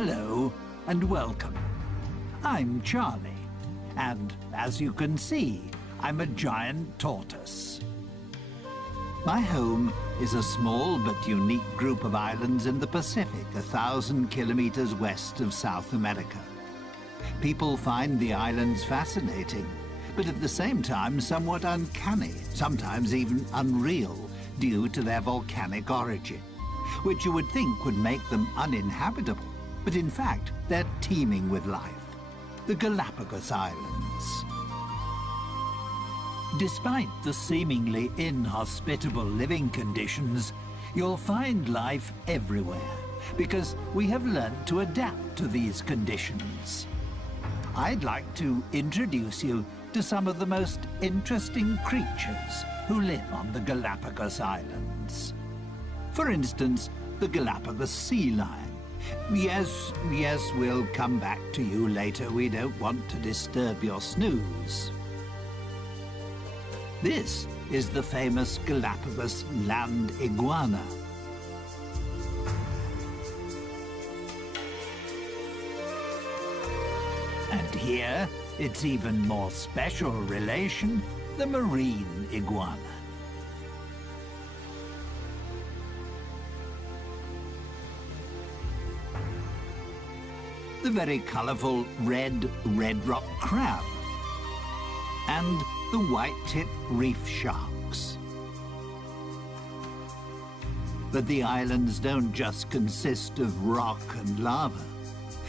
Hello and welcome. I'm Charlie, and as you can see, I'm a giant tortoise. My home is a small but unique group of islands in the Pacific, 1,000 kilometers west of South America. People find the islands fascinating, but at the same time somewhat uncanny, sometimes even unreal, due to their volcanic origin, which you would think would make them uninhabitable. But in fact, they're teeming with life. The Galapagos Islands. Despite the seemingly inhospitable living conditions, you'll find life everywhere, because we have learned to adapt to these conditions. I'd like to introduce you to some of the most interesting creatures who live on the Galapagos Islands. For instance, the Galapagos sea lion. Yes, we'll come back to you later. We don't want to disturb your snooze. This is the famous Galapagos land iguana. And here, its even more special relation, the marine iguana. The very colourful red rock crab, and the white-tip reef sharks. But the islands don't just consist of rock and lava.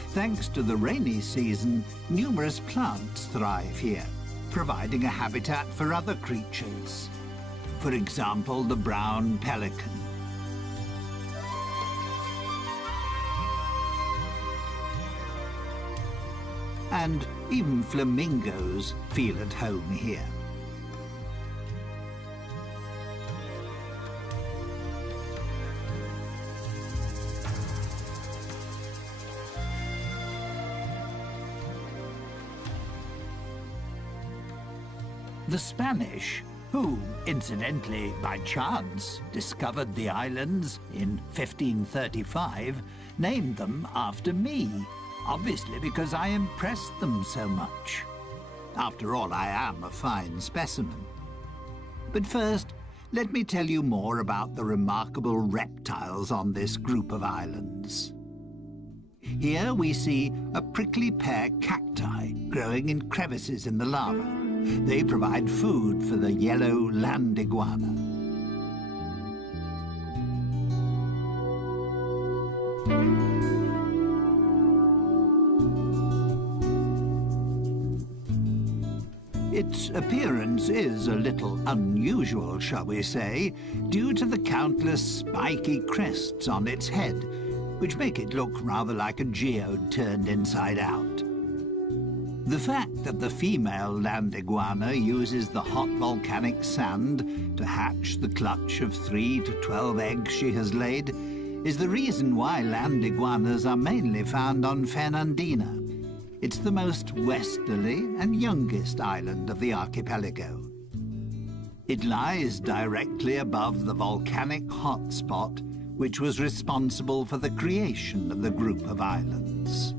Thanks to the rainy season, numerous plants thrive here, providing a habitat for other creatures. For example, the brown pelican. And even flamingos feel at home here. The Spanish, who, incidentally, by chance, discovered the islands in 1535, named them after me. Obviously because I impressed them so much. After all, I am a fine specimen. But first, let me tell you more about the remarkable reptiles on this group of islands. Here we see a prickly pear cacti growing in crevices in the lava. They provide food for the yellow land iguana. Its appearance is a little unusual, shall we say, due to the countless spiky crests on its head, which make it look rather like a geode turned inside out. The fact that the female land iguana uses the hot volcanic sand to hatch the clutch of 3 to 12 eggs she has laid is the reason why land iguanas are mainly found on Fernandina. It's the most westerly and youngest island of the archipelago. It lies directly above the volcanic hotspot, which was responsible for the creation of the group of islands.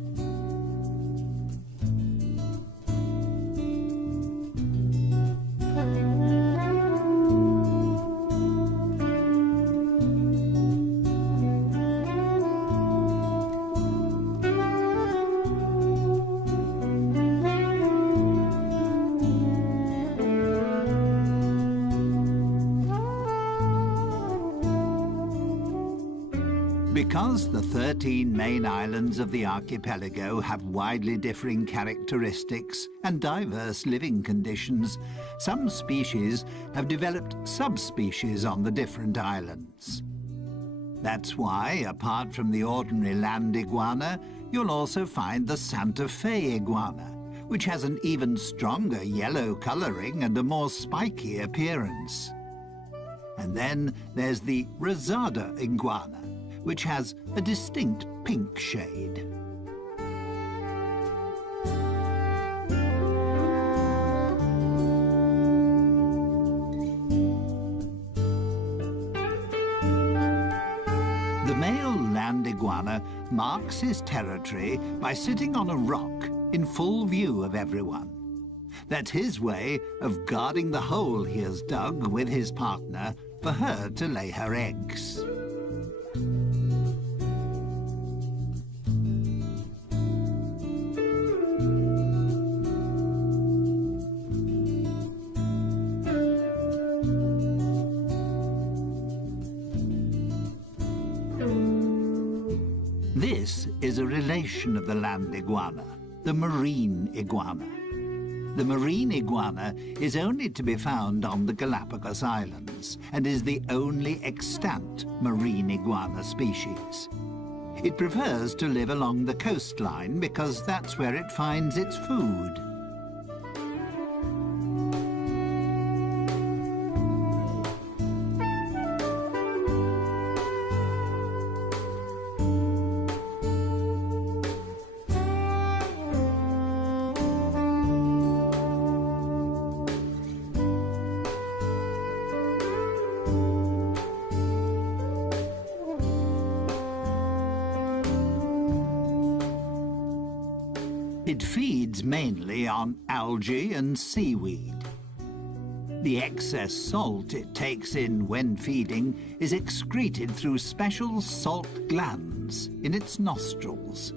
Because the 13 main islands of the archipelago have widely differing characteristics and diverse living conditions, some species have developed subspecies on the different islands. That's why, apart from the ordinary land iguana, you'll also find the Santa Fe iguana, which has an even stronger yellow coloring and a more spiky appearance. And then there's the Rosada iguana, which has a distinct pink shade. The male land iguana marks his territory by sitting on a rock in full view of everyone. That's his way of guarding the hole he has dug with his partner for her to lay her eggs. This is a relation of the land iguana, the marine iguana. The marine iguana is only to be found on the Galapagos Islands and is the only extant marine iguana species. It prefers to live along the coastline because that's where it finds its food. It feeds mainly on algae and seaweed. The excess salt it takes in when feeding is excreted through special salt glands in its nostrils.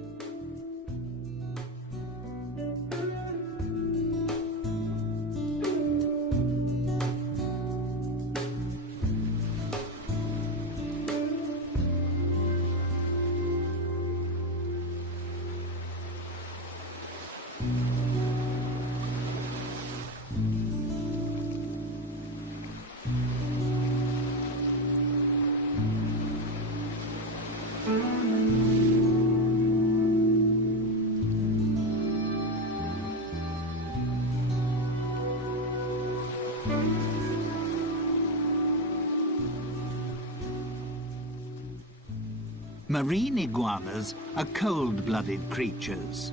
Marine iguanas are cold-blooded creatures.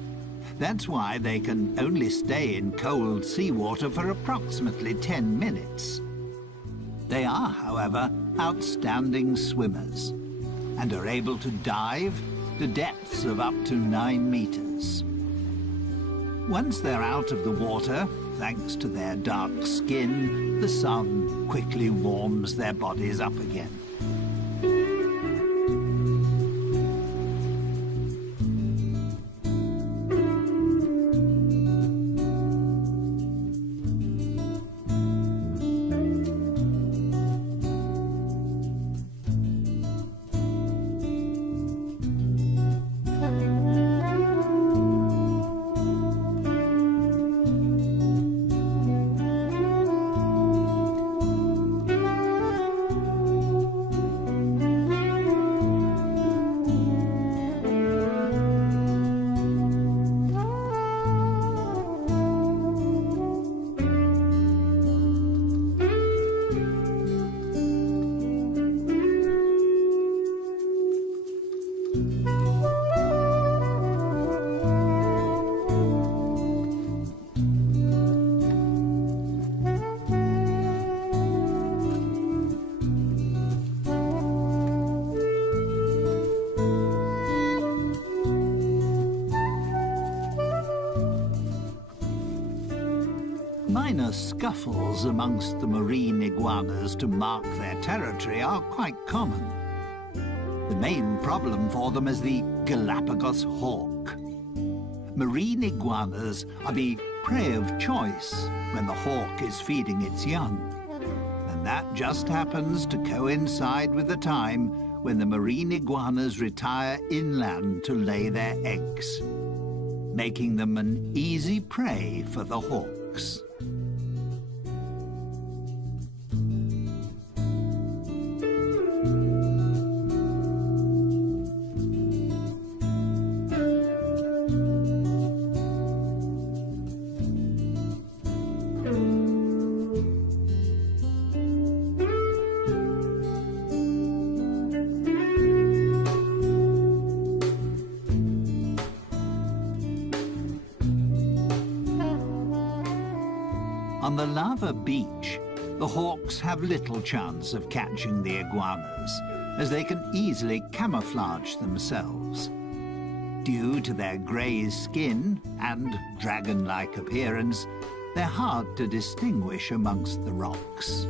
That's why they can only stay in cold seawater for approximately 10 minutes. They are, however, outstanding swimmers and are able to dive to depths of up to 9 meters. Once they're out of the water, thanks to their dark skin, the sun quickly warms their bodies up again. Minor scuffles amongst the marine iguanas to mark their territory are quite common. The main problem for them is the Galapagos hawk. Marine iguanas are the prey of choice when the hawk is feeding its young. And that just happens to coincide with the time when the marine iguanas retire inland to lay their eggs, making them an easy prey for the hawks. On the lava beach, the hawks have little chance of catching the iguanas, as they can easily camouflage themselves. Due to their grey skin and dragon-like appearance, they're hard to distinguish amongst the rocks.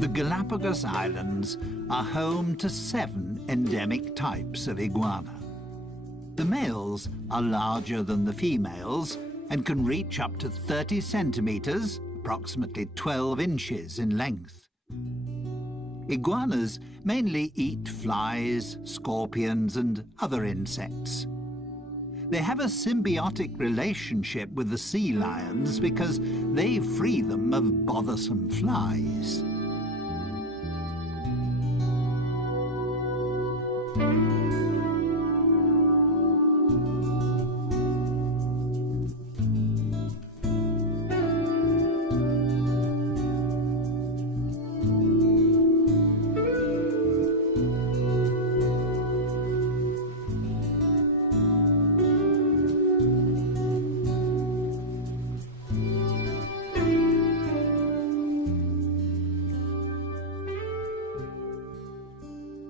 The Galapagos Islands are home to 7 endemic types of iguana. The males are larger than the females and can reach up to 30 centimeters, approximately 12 inches in length. Iguanas mainly eat flies, scorpions, and other insects. They have a symbiotic relationship with the sea lions because they free them of bothersome flies.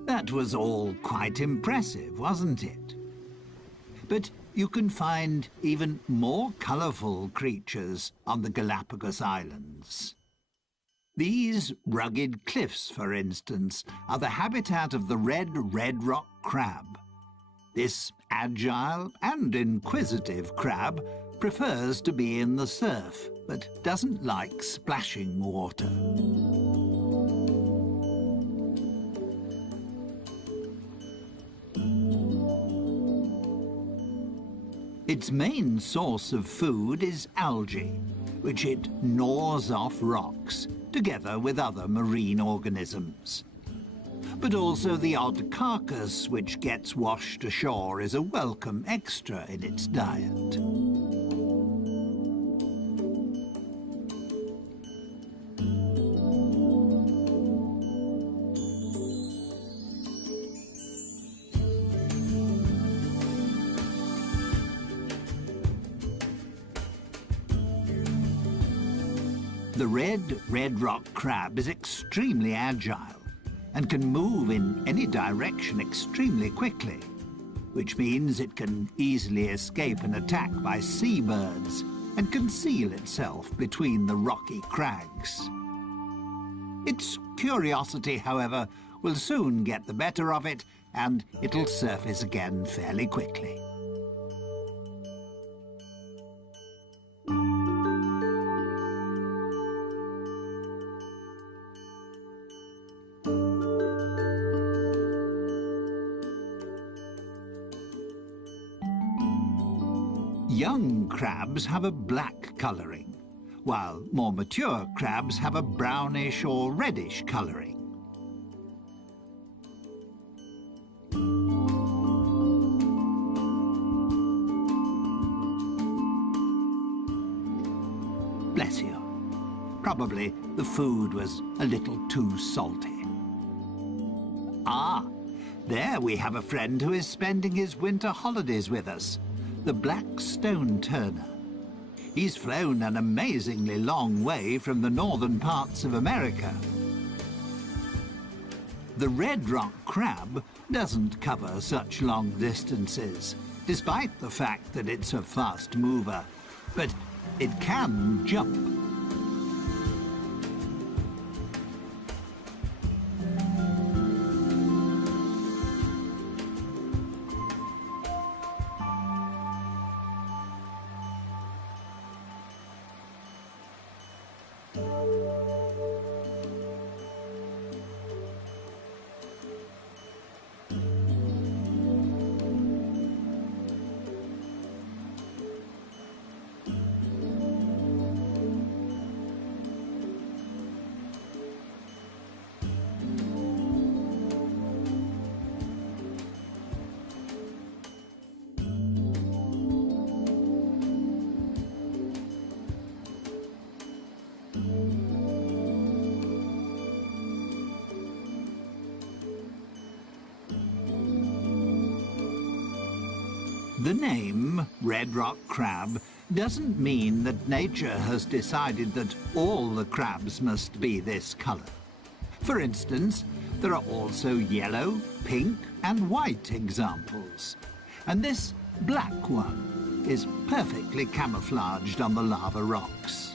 That was all quite impressive, wasn't it? But you can find even more colourful creatures on the Galapagos Islands. These rugged cliffs, for instance, are the habitat of the red rock crab. This agile and inquisitive crab prefers to be in the surf, but doesn't like splashing water. Its main source of food is algae, which it gnaws off rocks, together with other marine organisms. But also the odd carcass which gets washed ashore is a welcome extra in its diet. The red rock crab is extremely agile and can move in any direction extremely quickly, which means it can easily escape an attack by seabirds and conceal itself between the rocky crags. Its curiosity, however, will soon get the better of it, and it'll surface again fairly quickly. Young crabs have a black colouring, while more mature crabs have a brownish or reddish colouring. Bless you. Probably the food was a little too salty. Ah, there we have a friend who is spending his winter holidays with us. The black stone turner. He's flown an amazingly long way from the northern parts of America. The red rock crab doesn't cover such long distances, despite the fact that it's a fast mover, but it can jump. The name red rock crab doesn't mean that nature has decided that all the crabs must be this colour. For instance, there are also yellow, pink and white examples. And this black one is perfectly camouflaged on the lava rocks.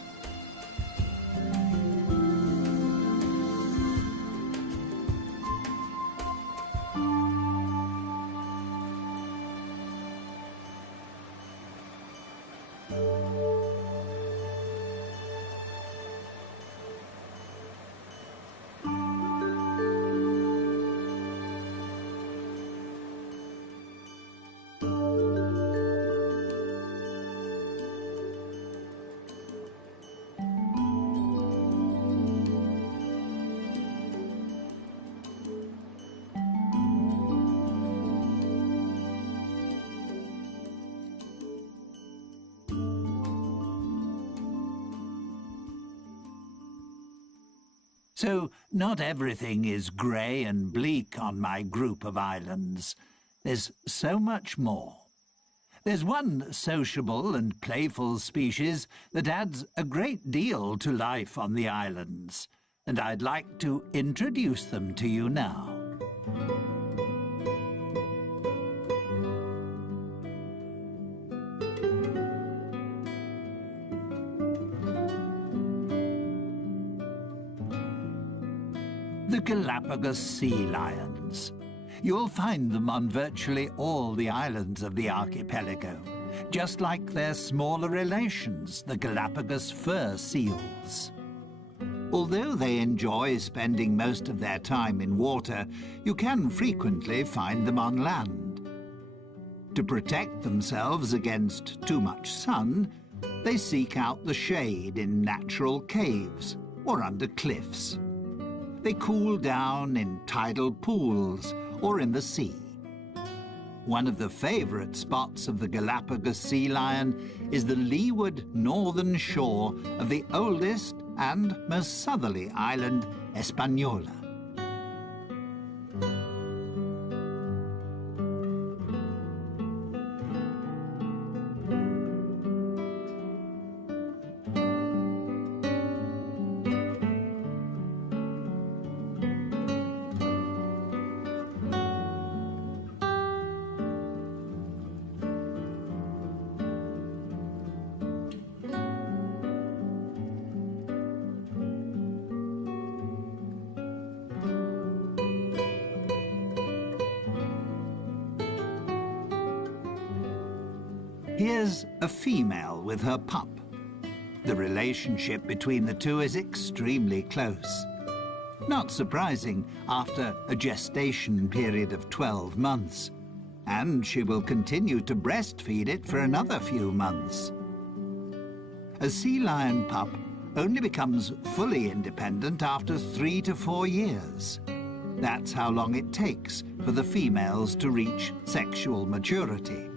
So, not everything is grey and bleak on my group of islands. There's so much more. There's one sociable and playful species that adds a great deal to life on the islands, and I'd like to introduce them to you now. The Galapagos sea lions. You'll find them on virtually all the islands of the archipelago, just like their smaller relations, the Galapagos fur seals. Although they enjoy spending most of their time in water, you can frequently find them on land. To protect themselves against too much sun, they seek out the shade in natural caves or under cliffs. They cool down in tidal pools or in the sea. One of the favourite spots of the Galapagos sea lion is the leeward northern shore of the oldest and most southerly island, Hispaniola. Here's a female with her pup. The relationship between the two is extremely close. Not surprising after a gestation period of 12 months. And she will continue to breastfeed it for another few months. A sea lion pup only becomes fully independent after 3 to 4 years. That's how long it takes for the females to reach sexual maturity.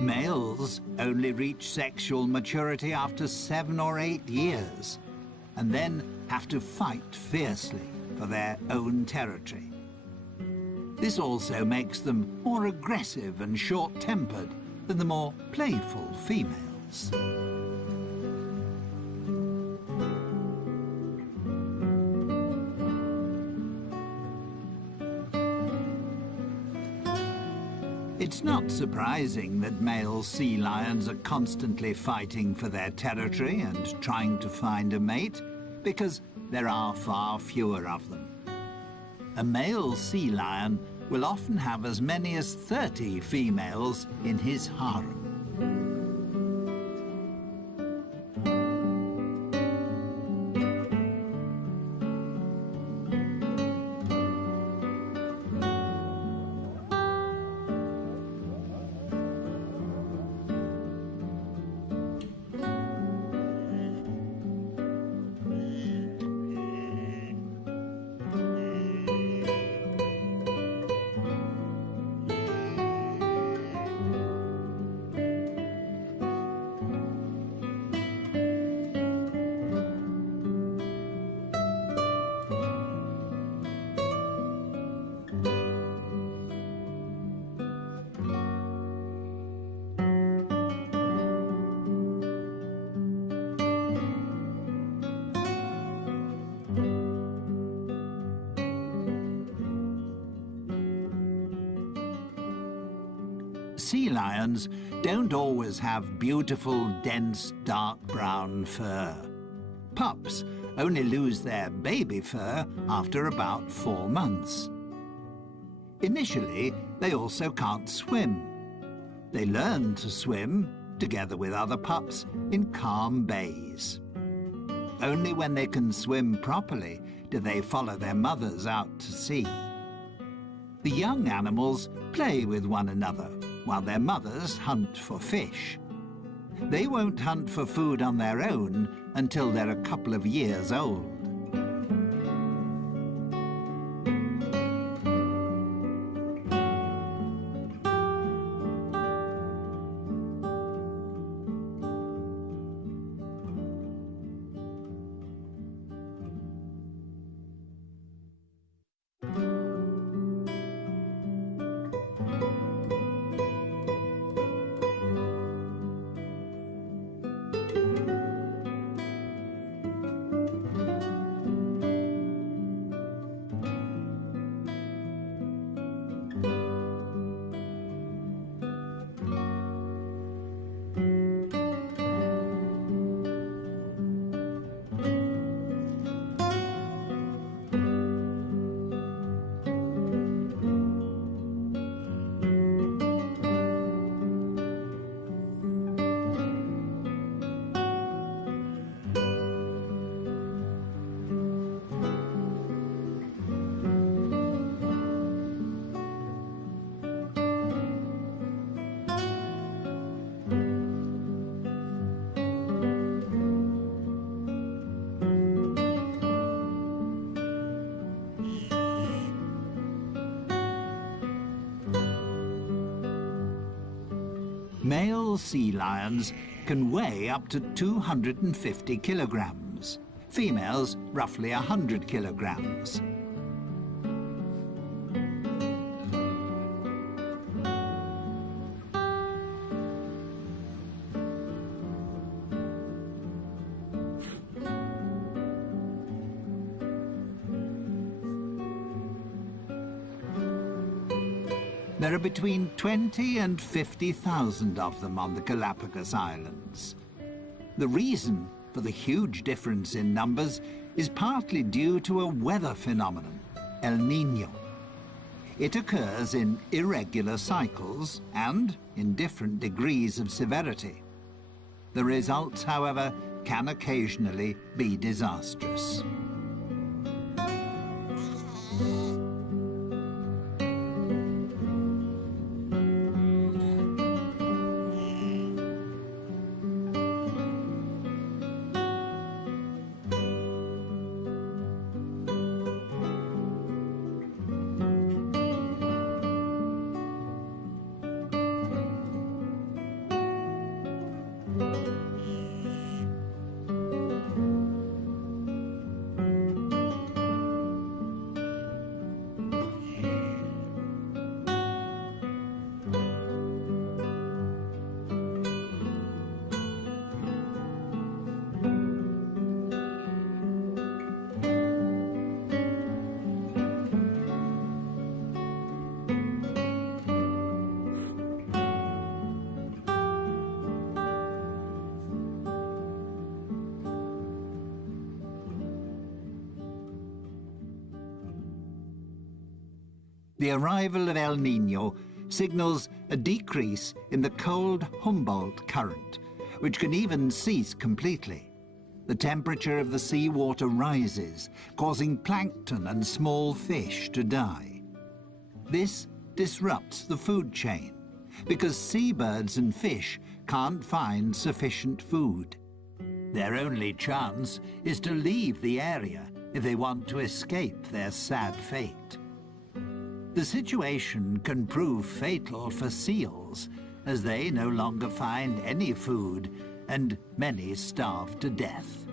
Males only reach sexual maturity after 7 or 8 years, and then have to fight fiercely for their own territory. This also makes them more aggressive and short-tempered than the more playful females. It's not surprising that male sea lions are constantly fighting for their territory and trying to find a mate, because there are far fewer of them. A male sea lion will often have as many as 30 females in his harem. Sea lions don't always have beautiful, dense, dark brown fur. Pups only lose their baby fur after about 4 months. Initially, they also can't swim. They learn to swim, together with other pups, in calm bays. Only when they can swim properly do they follow their mothers out to sea. The young animals play with one another, while their mothers hunt for fish. They won't hunt for food on their own until they're a couple of years old. Male sea lions can weigh up to 250 kilograms. Females, roughly 100 kilograms. There are between 20 and 50,000 of them on the Galapagos Islands. The reason for the huge difference in numbers is partly due to a weather phenomenon, El Niño. It occurs in irregular cycles and in different degrees of severity. The results, however, can occasionally be disastrous. The arrival of El Niño signals a decrease in the cold Humboldt current, which can even cease completely. The temperature of the seawater rises, causing plankton and small fish to die. This disrupts the food chain, because seabirds and fish can't find sufficient food. Their only chance is to leave the area if they want to escape their sad fate. The situation can prove fatal for seals, as they no longer find any food, and many starve to death.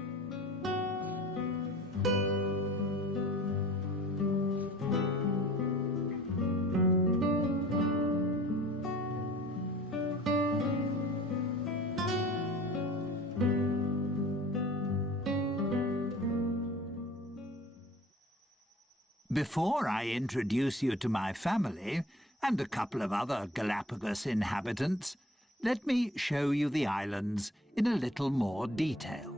Before I introduce you to my family and a couple of other Galapagos inhabitants, let me show you the islands in a little more detail.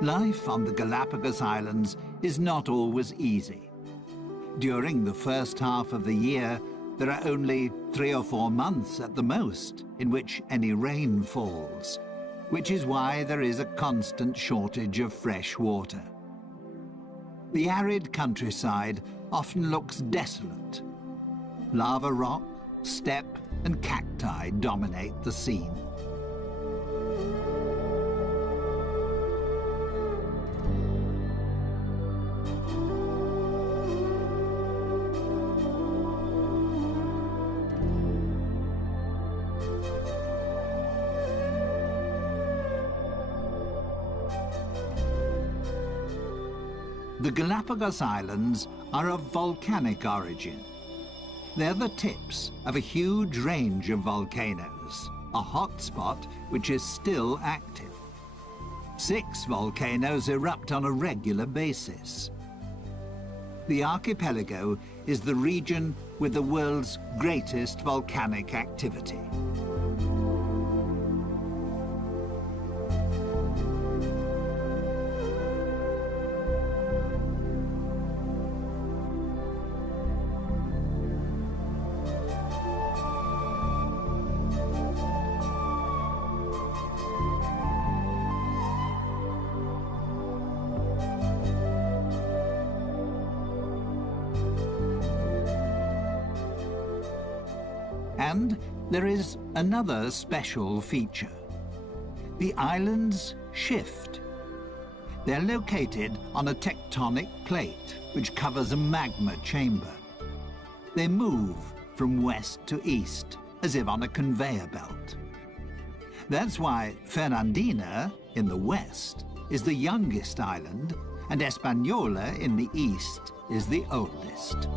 Life on the Galapagos Islands is not always easy. During the first half of the year, there are only 3 or 4 months at the most in which any rain falls, which is why there is a constant shortage of fresh water. The arid countryside often looks desolate. Lava rock, steppe, and cacti dominate the scene. The Galapagos Islands are of volcanic origin. They're the tips of a huge range of volcanoes, a hotspot which is still active. 6 volcanoes erupt on a regular basis. The archipelago is the region with the world's greatest volcanic activity. And there is another special feature. The islands shift. They're located on a tectonic plate which covers a magma chamber. They move from west to east, as if on a conveyor belt. That's why Fernandina, in the west, is the youngest island, and Española, in the east, is the oldest.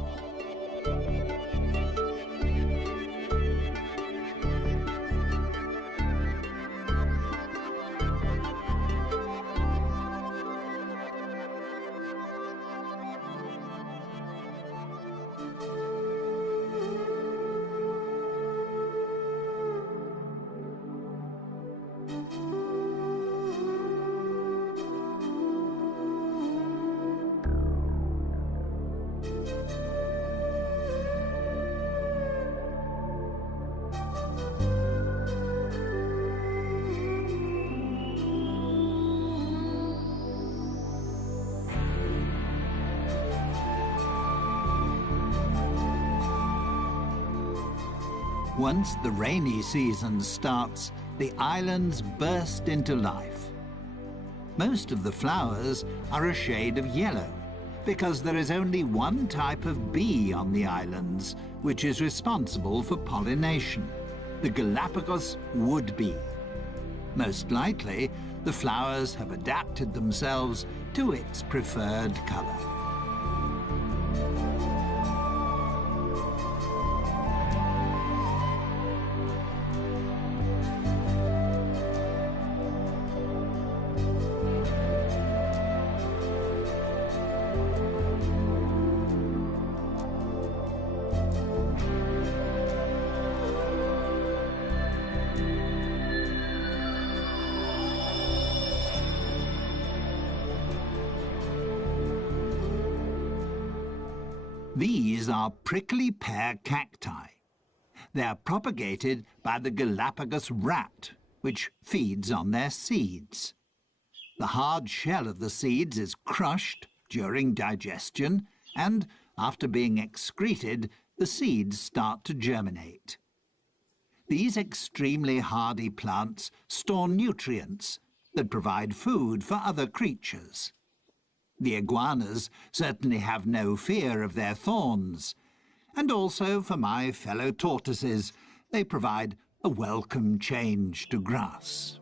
Once the rainy season starts, the islands burst into life. Most of the flowers are a shade of yellow, because there is only one type of bee on the islands, which is responsible for pollination, the Galapagos wood bee. Most likely, the flowers have adapted themselves to its preferred color. These are prickly pear cacti. They are propagated by the Galapagos rat, which feeds on their seeds. The hard shell of the seeds is crushed during digestion, and after being excreted, the seeds start to germinate. These extremely hardy plants store nutrients that provide food for other creatures. The iguanas certainly have no fear of their thorns, and also for my fellow tortoises, they provide a welcome change to grass.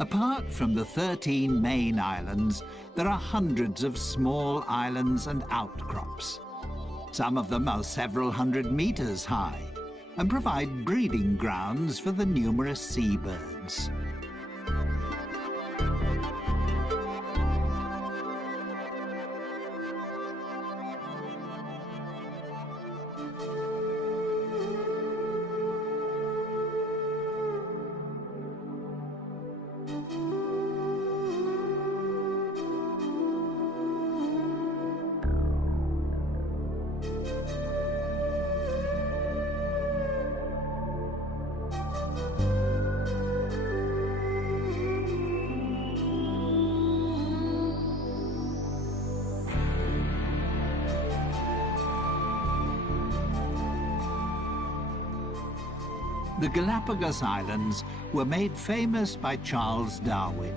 Apart from the 13 main islands, there are hundreds of small islands and outcrops. Some of them are several hundred meters high and provide breeding grounds for the numerous seabirds. The Galapagos Islands were made famous by Charles Darwin,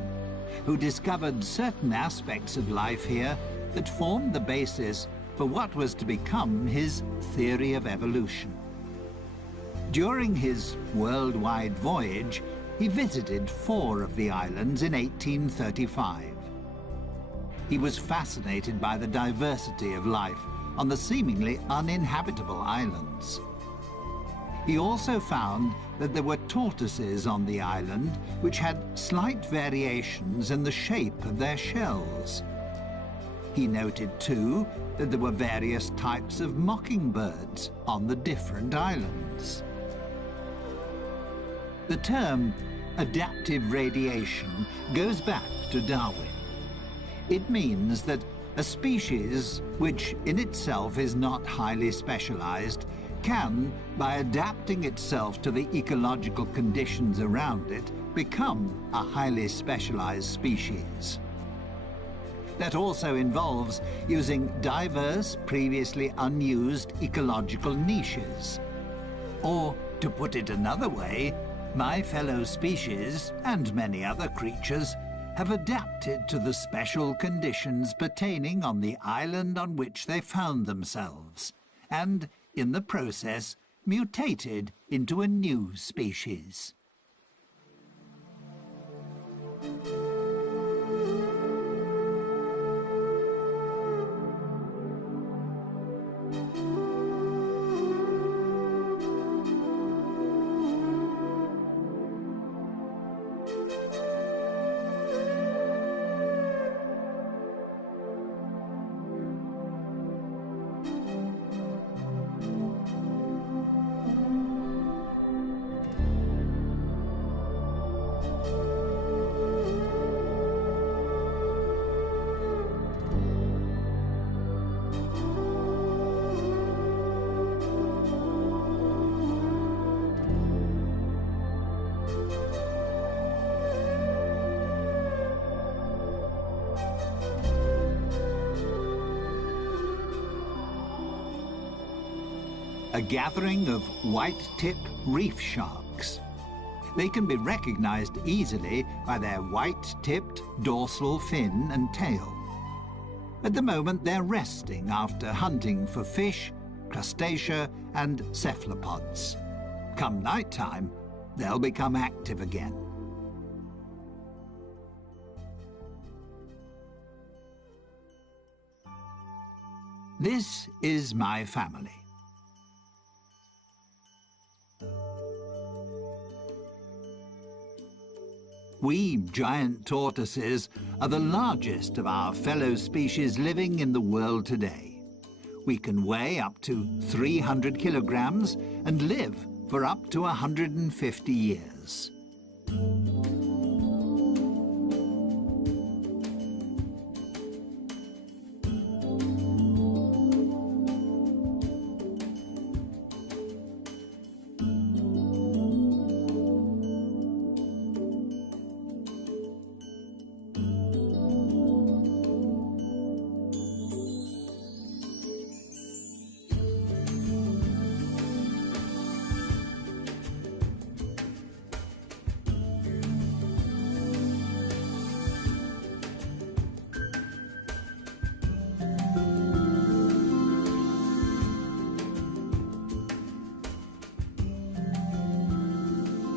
who discovered certain aspects of life here that formed the basis for what was to become his theory of evolution. During his worldwide voyage, he visited 4 of the islands in 1835. He was fascinated by the diversity of life on the seemingly uninhabitable islands. He also found that there were tortoises on the island which had slight variations in the shape of their shells. He noted, too, that there were various types of mockingbirds on the different islands. The term adaptive radiation goes back to Darwin. It means that a species, which in itself is not highly specialized, can, by adapting itself to the ecological conditions around it, become a highly specialized species. That also involves using diverse, previously unused ecological niches. Or, to put it another way, my fellow species, and many other creatures, have adapted to the special conditions pertaining on the island on which they found themselves, and, in the process, mutated into a new species. A gathering of white-tip reef sharks. They can be recognized easily by their white-tipped dorsal fin and tail. At the moment, they're resting after hunting for fish, crustacea, and cephalopods. Come nighttime, they'll become active again. This is my family. We giant tortoises are the largest of our fellow species living in the world today. We can weigh up to 300 kilograms and live for up to 150 years.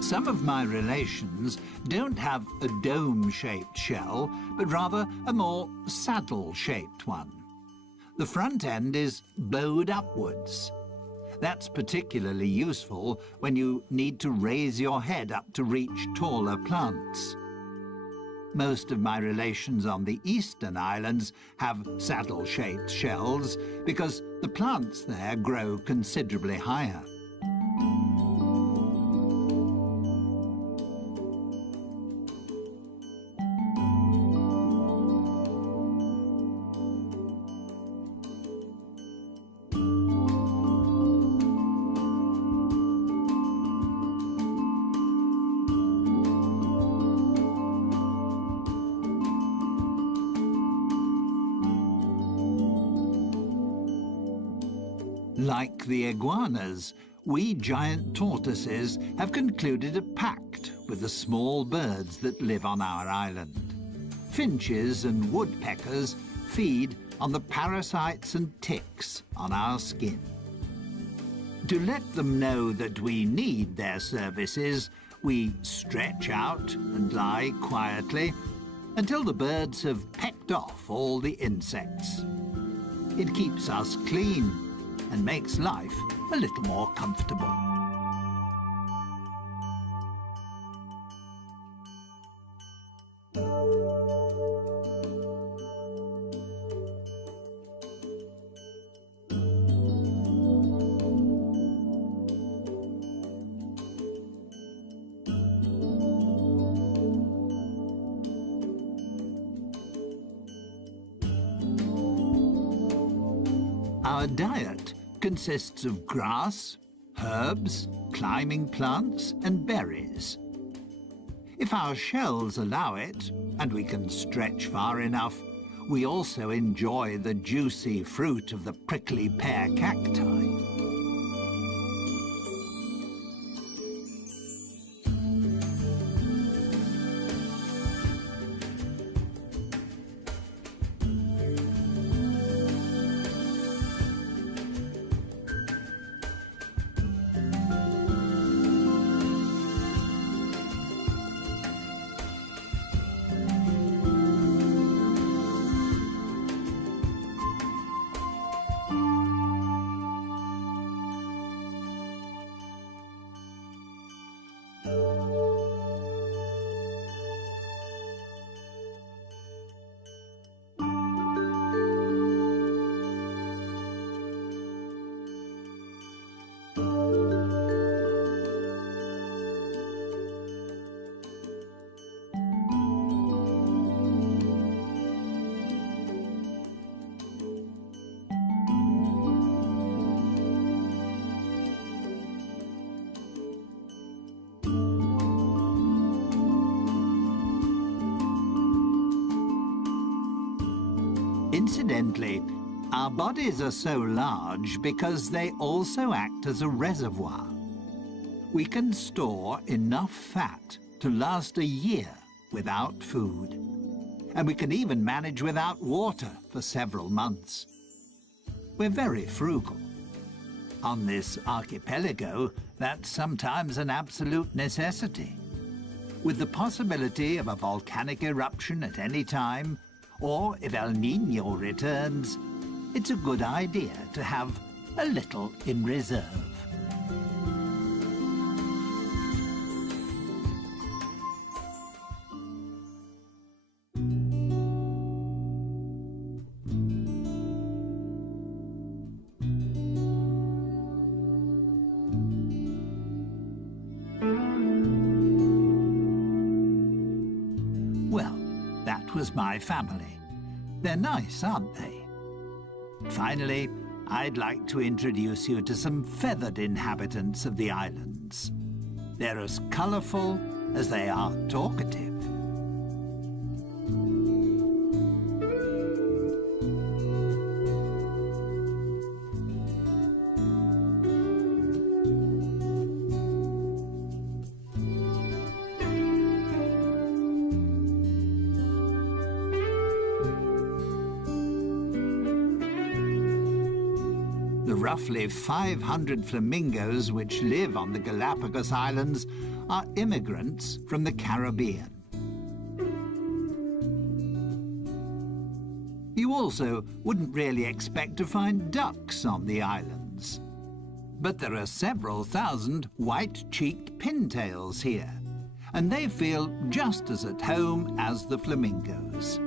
Some of my relations don't have a dome-shaped shell, but rather a more saddle-shaped one. The front end is bowed upwards. That's particularly useful when you need to raise your head up to reach taller plants. Most of my relations on the eastern islands have saddle-shaped shells because the plants there grow considerably higher. Like the iguanas, we giant tortoises have concluded a pact with the small birds that live on our island. Finches and woodpeckers feed on the parasites and ticks on our skin. To let them know that we need their services, we stretch out and lie quietly until the birds have pecked off all the insects. It keeps us clean and makes life a little more comfortable. Our diet consists of grass, herbs, climbing plants, and berries. If our shells allow it, and we can stretch far enough, we also enjoy the juicy fruit of the prickly pear cacti. Incidentally, our bodies are so large because they also act as a reservoir. We can store enough fat to last a year without food. And we can even manage without water for several months. We're very frugal. On this archipelago, that's sometimes an absolute necessity. With the possibility of a volcanic eruption at any time, or if El Niño returns, it's a good idea to have a little in reserve. Well, that was my family. They're nice, aren't they? Finally, I'd like to introduce you to some feathered inhabitants of the islands. They're as colourful as they are talkative. The roughly 500 flamingos which live on the Galapagos Islands are immigrants from the Caribbean. You also wouldn't really expect to find ducks on the islands. But there are several thousand white-cheeked pintails here, and they feel just as at home as the flamingos.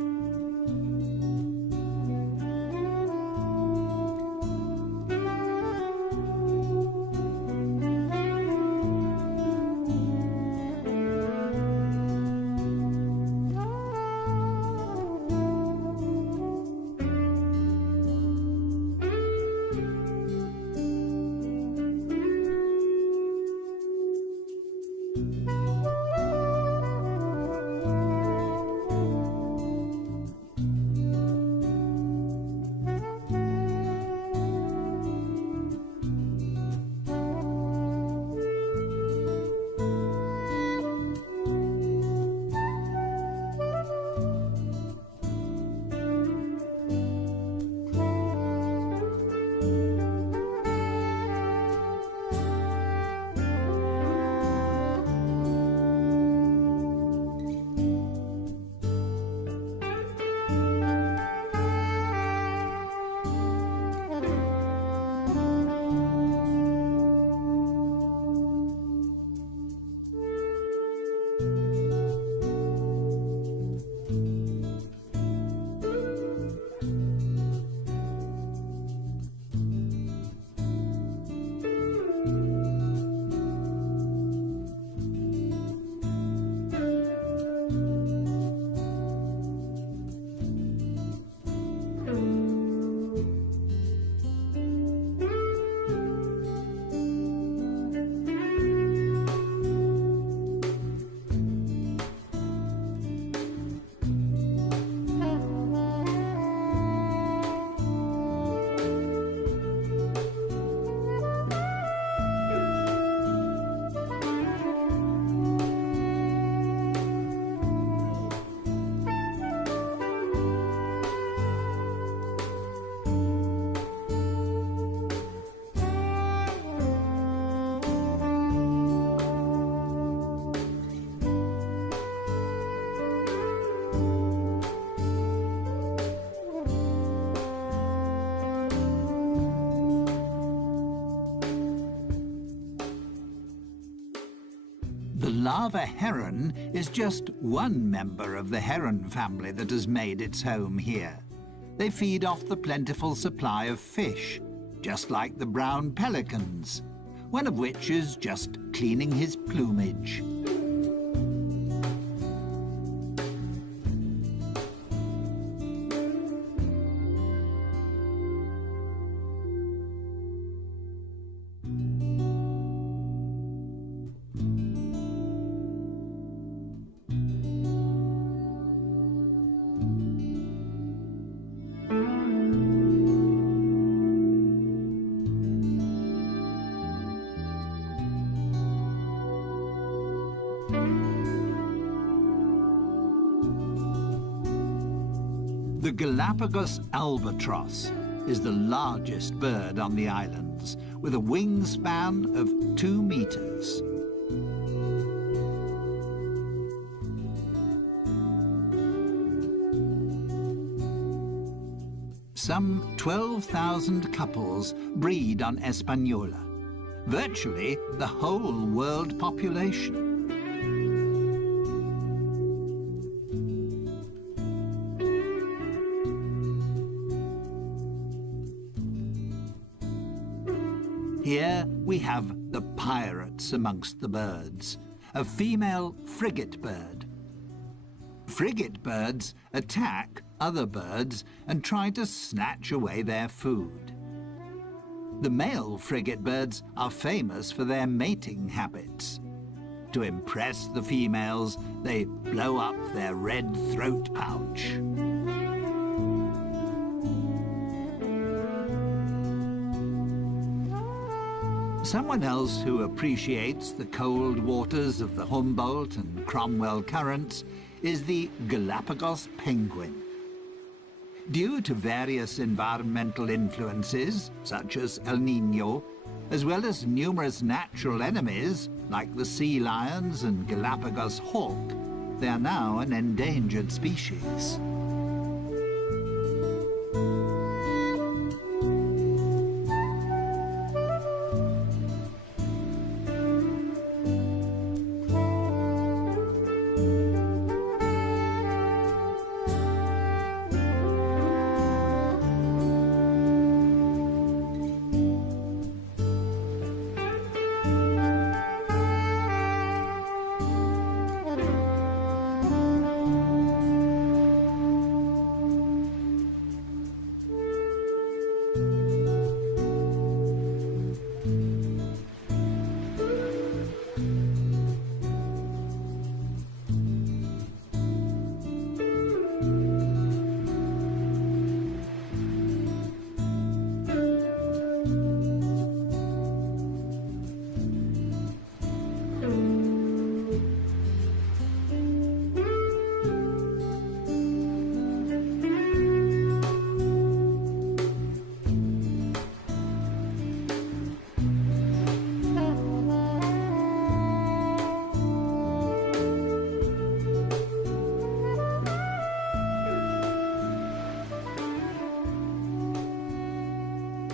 The lava heron is just one member of the heron family that has made its home here. They feed off the plentiful supply of fish, just like the brown pelicans, one of which is just cleaning his plumage. Galapagos albatross is the largest bird on the islands, with a wingspan of 2 meters. Some 12,000 couples breed on Hispaniola, virtually the whole world population. Here we have the pirates amongst the birds, a female frigate bird. Frigate birds attack other birds and try to snatch away their food. The male frigate birds are famous for their mating habits. To impress the females, they blow up their red throat pouch. Someone else who appreciates the cold waters of the Humboldt and Cromwell currents is the Galapagos penguin. Due to various environmental influences, such as El Niño, as well as numerous natural enemies, like the sea lions and Galapagos hawk, they are now an endangered species.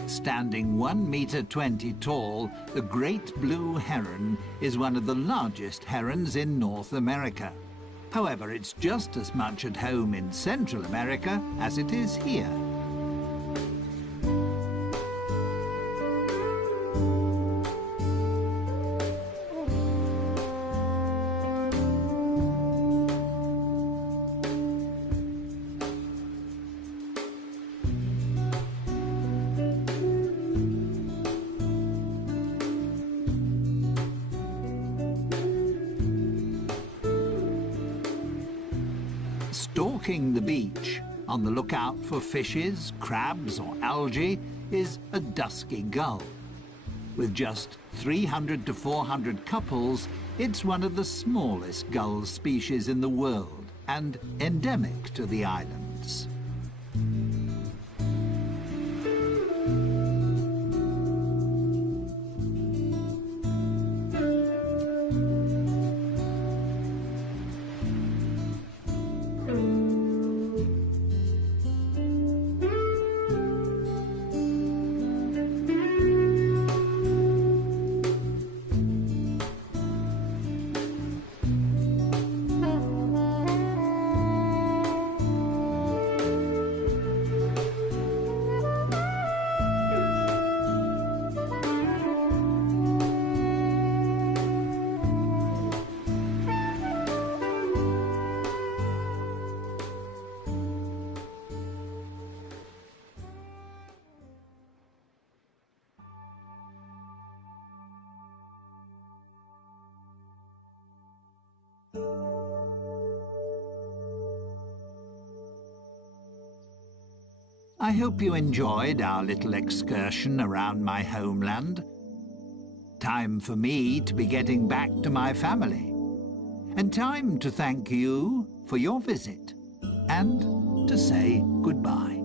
Standing 1.20 meters tall, the great blue heron is one of the largest herons in North America. However, it's just as much at home in Central America as it is here. Stalking the beach, on the lookout for fishes, crabs or algae, is a dusky gull. With just 300 to 400 couples, it's one of the smallest gull species in the world and endemic to the islands. I hope you enjoyed our little excursion around my homeland. Time for me to be getting back to my family. And time to thank you for your visit. And to say goodbye.